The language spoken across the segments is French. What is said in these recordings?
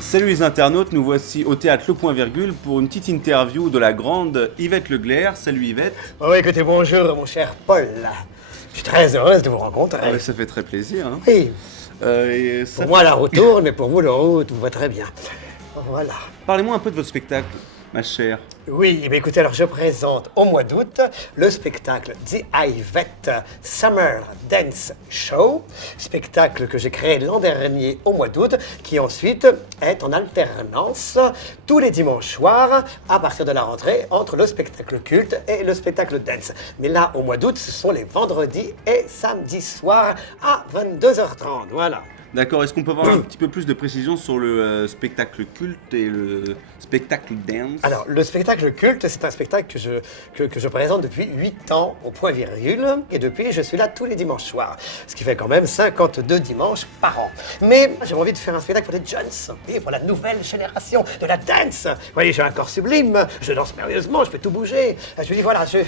Salut les internautes, nous voici au théâtre Le Point Virgule pour une petite interview de la grande Yvette Leclerc. Salut Yvette. Oh, écoutez, bonjour mon cher Paul. Je suis très heureuse de vous rencontrer. Ah, ça fait très plaisir. Hein. Oui, Et ça pour moi la route tourne, mais pour vous la route vous va très bien. Voilà. Parlez-moi un peu de votre spectacle, ma chère. Oui, mais écoutez, alors je présente au mois d'août le spectacle The Yvette Summer Dance Show, spectacle que j'ai créé l'an dernier au mois d'août, qui ensuite est en alternance tous les dimanches soirs à partir de la rentrée entre le spectacle culte et le spectacle dance. Mais là, au mois d'août, ce sont les vendredis et samedis soirs à 22h30. Voilà. D'accord, est-ce qu'on peut avoir un petit peu plus de précision sur le spectacle culte et le spectacle dance? Alors, le spectacle culte, c'est un spectacle que je présente depuis 8 ans au Point Virgule. Et depuis, je suis là tous les dimanches soirs. Ce qui fait quand même 52 dimanches par an. Mais j'ai envie de faire un spectacle pour les jeunes, et pour la nouvelle génération de la dance. Vous voyez, j'ai un corps sublime, je danse merveilleusement, je peux tout bouger. Je me dis, voilà, ça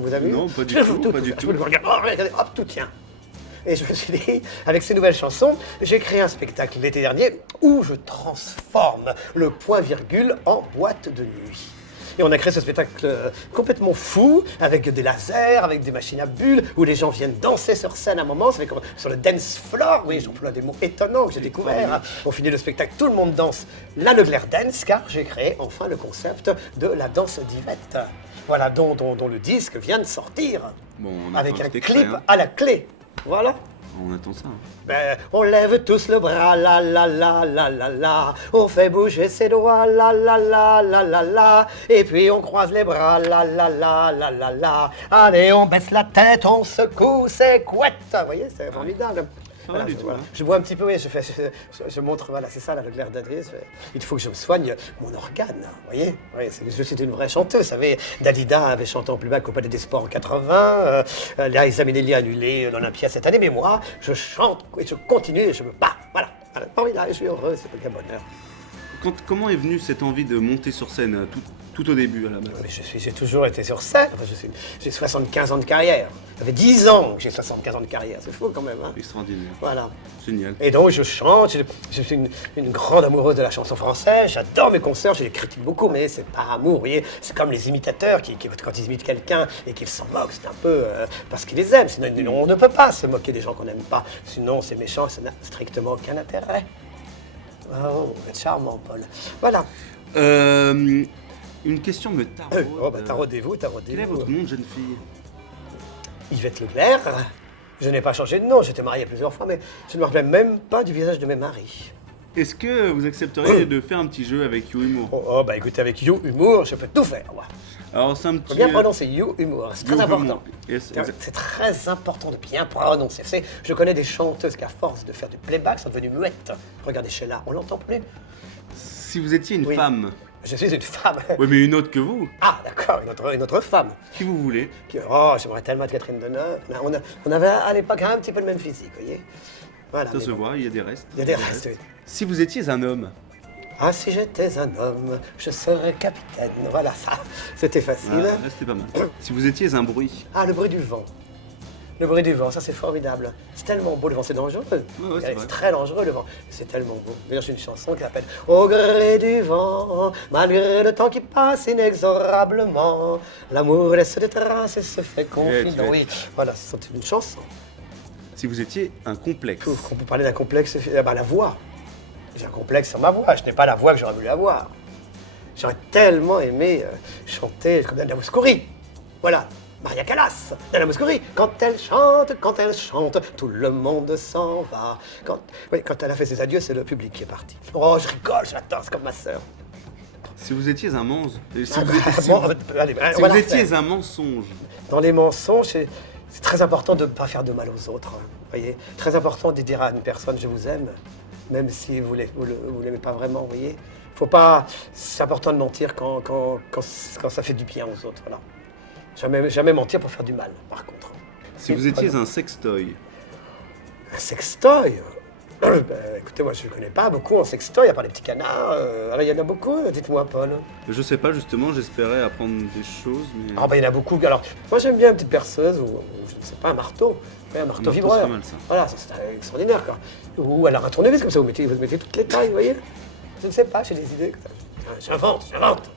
vous a vu? Non, pas du Je tout, vous- pas du je tout. vous regarde, oh, regardez, hop, tout tient. Et je me suis dit, avec ces nouvelles chansons, j'ai créé un spectacle l'été dernier où je transforme le Point Virgule en boîte de nuit. Et on a créé ce spectacle complètement fou, avec des lasers, avec des machines à bulles, où les gens viennent danser sur scène à un moment. Ça fait comme sur le dance floor. Oui, j'emploie des mots étonnants que j'ai découverts. On finit le spectacle, tout le monde danse la Leclerc Dance, car j'ai créé enfin le concept de la danse d'Yvette. Voilà, dont le disque vient de sortir. Bon, on avec attend un cet extrait, clip hein. à la clé. Voilà. On attend ça. Hein. Ben, on lève tous le bras, la la la la la la. On fait bouger ses doigts, la la la la la la. Et puis on croise les bras, la la la la la la. Allez, on baisse la tête, on secoue ses couettes. Vous voyez, c'est formidable. Pas mal du tout, hein. Je bois un petit peu, oui, je montre, voilà, c'est ça la Leclerc d'Adresse. Il faut que je me soigne mon organe, vous voyez. Oui, je suis une vraie chanteuse, vous savez. Dalida avait chanté en playback au Palais des Sports en 80, Liza Minnelli a annulé l'Olympia cette année, mais moi, je chante et je continue et je me bats, voilà. Formidable, je suis heureux, c'est quel bonheur. Comment est venue cette envie de monter sur scène tout au début à la base? Mais j'ai toujours été sur scène, enfin, j'ai 75 ans de carrière. Ça fait 10 ans que j'ai 75 ans de carrière, c'est fou quand même, hein. Extraordinaire. Voilà. Génial. Et donc je chante, je suis une grande amoureuse de la chanson française, j'adore mes concerts, je les critique beaucoup, mais c'est par amour, vous voyez. C'est comme les imitateurs qui quand ils imitent quelqu'un et qu'ils s'en moquent, c'est un peu parce qu'ils les aiment. Sinon, on ne peut pas se moquer des gens qu'on n'aime pas, sinon c'est méchant, ça n'a strictement aucun intérêt. Oh, vous êtes charmant, Paul. Voilà. Une question me taraude. Oh, bah, taraudez-vous. Quel est votre nom de jeune fille? Yvette Leclerc. Je n'ai pas changé de nom, j'étais marié plusieurs fois, mais je ne me rappelle même pas du visage de mes maris. Est-ce que vous accepteriez de faire un petit jeu avec You Humour? Bah écoutez, avec You Humour, je peux tout faire, moi. Alors c'est un Il petit... faut bien prononcer You Humour, c'est très You important. Humour. Yes, exact. C'est très important de bien prononcer. Vous savez, je connais des chanteuses qui, à force de faire du playback, sont devenues muettes. Regardez Sheila, on l'entend plus. Si vous étiez une Oui. femme, Je suis une femme. oui mais une autre que vous, Ah, d'accord, une autre femme. qui vous voulez? Oh, j'aimerais tellement être Catherine Deneuve. On avait à l'époque un petit peu le même physique, vous voyez. Voilà. Ça mais se bon. voit, il y a des restes. Il y a des restes, oui. Si vous étiez un homme, Ah, si j'étais un homme, je serais capitaine. Voilà, ça, c'était facile. là c'était pas mal. Si vous étiez un bruit, Ah, le bruit du vent. Le bruit du vent, ça c'est formidable. C'est tellement beau, le vent, c'est dangereux. Ouais, c'est vrai. C'est très dangereux le vent. C'est tellement beau. D'ailleurs, j'ai une chanson qui s'appelle Au gré du vent, malgré le temps qui passe inexorablement, l'amour laisse des traces et se fait confident. Yvette. Oui, voilà, c'est une chanson. si vous étiez un complexe, On peut parler d'un complexe, la voix. J'ai un complexe sur ma voix, je n'ai pas la voix que j'aurais voulu avoir. J'aurais tellement aimé chanter comme Nana Mouskouri. Voilà, Maria Callas, Nana Mouskouri. Quand elle chante, tout le monde s'en va. Quand elle a fait ses adieux, c'est le public qui est parti. Oh, je rigole, j'adore, c'est comme ma sœur. si vous étiez un mensonge, si Ah, vous, bah, si bon, vous- allez, si on va vous la étiez refaire. un mensonge, Dans les mensonges, c'est très important de ne pas faire de mal aux autres. Vous voyez, très important de dire à une personne je vous aime, même si vous l'aimez pas vraiment. Vous voyez, faut pas. C'est important de mentir quand ça fait du bien aux autres. Voilà. Jamais mentir pour faire du mal. Par contre. si vous étiez un sextoy, Un sextoy. Ben, écoutez, moi je ne connais pas beaucoup en sextoy, à part les petits canards. Alors il y en a beaucoup, dites-moi Paul. je sais pas justement, j'espérais apprendre des choses, mais Ah ben il y en a beaucoup. Alors moi j'aime bien une petite perceuse ou je ne sais pas, un marteau. Ouais, un marteau marteau, vibreur. c'est pas mal, ça. Voilà, ça, c'est extraordinaire, quoi. Ou alors un tournevis, comme ça, vous mettez toutes les tailles, vous voyez. Je ne sais pas, j'ai des idées. J'invente,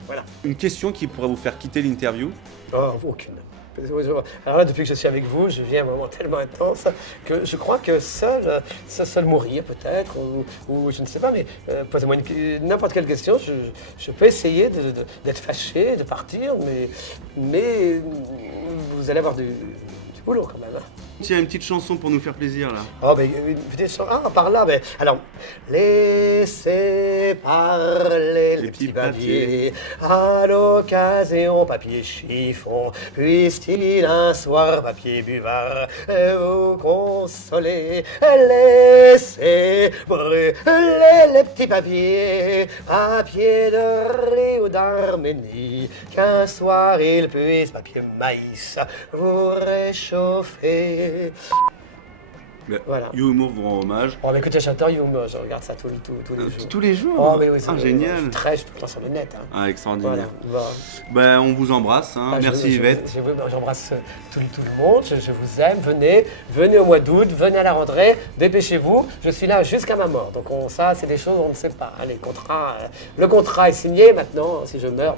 voilà. Une question qui pourrait vous faire quitter l'interview. Oh, aucune. Alors là, depuis que je suis avec vous, je vis un moment tellement intense que je crois que seul mourir peut-être, ou je ne sais pas, mais posez-moi n'importe quelle question, je peux essayer d'être fâché, de partir, mais vous allez avoir du boulot quand même. Hein. Tiens, une petite chanson pour nous faire plaisir là. Oh, ben, par là, ben, alors, laissez parler les petits papiers, à l'occasion, papier chiffon, puisse-t-il un soir, papier buvard, vous consoler, laissez brûler les petits papiers, papier de riz ou d'Arménie, qu'un soir il puisse, papier maïs, vous réchauffer. Voilà. Humour vous rend hommage. Oh, mais écoutez, j'adore Humour, je regarde ça tous les jours. Tous les jours. Oh, mais oui, c'est génial. Je traîne tout le temps sur le net. Hein. Ah, extraordinaire. Voilà. Ben, on vous embrasse. Hein. Merci Yvette. J'embrasse tout le monde, je vous aime. Venez au mois d'août, venez à la rentrée, dépêchez-vous. Je suis là jusqu'à ma mort. Donc ça, c'est des choses on ne sait pas. Hein, le contrat est signé maintenant. Si je meurs,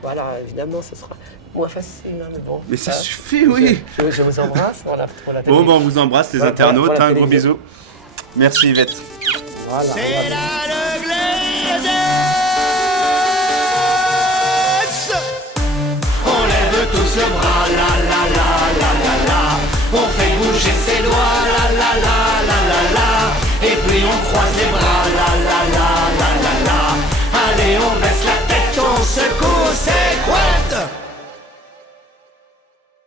voilà, évidemment, ce sera moins facile, hein, mais bon. Mais ça suffit, oui. Je vous embrasse pour la Bon, ben, on vous embrasse, les internautes. Un gros bisou. Merci, Yvette. Voilà. C'est là le Glaise. On lève tous le bras, la la la la la la. On fait bouger ses doigts, la la la la la la. Et puis on croise les bras.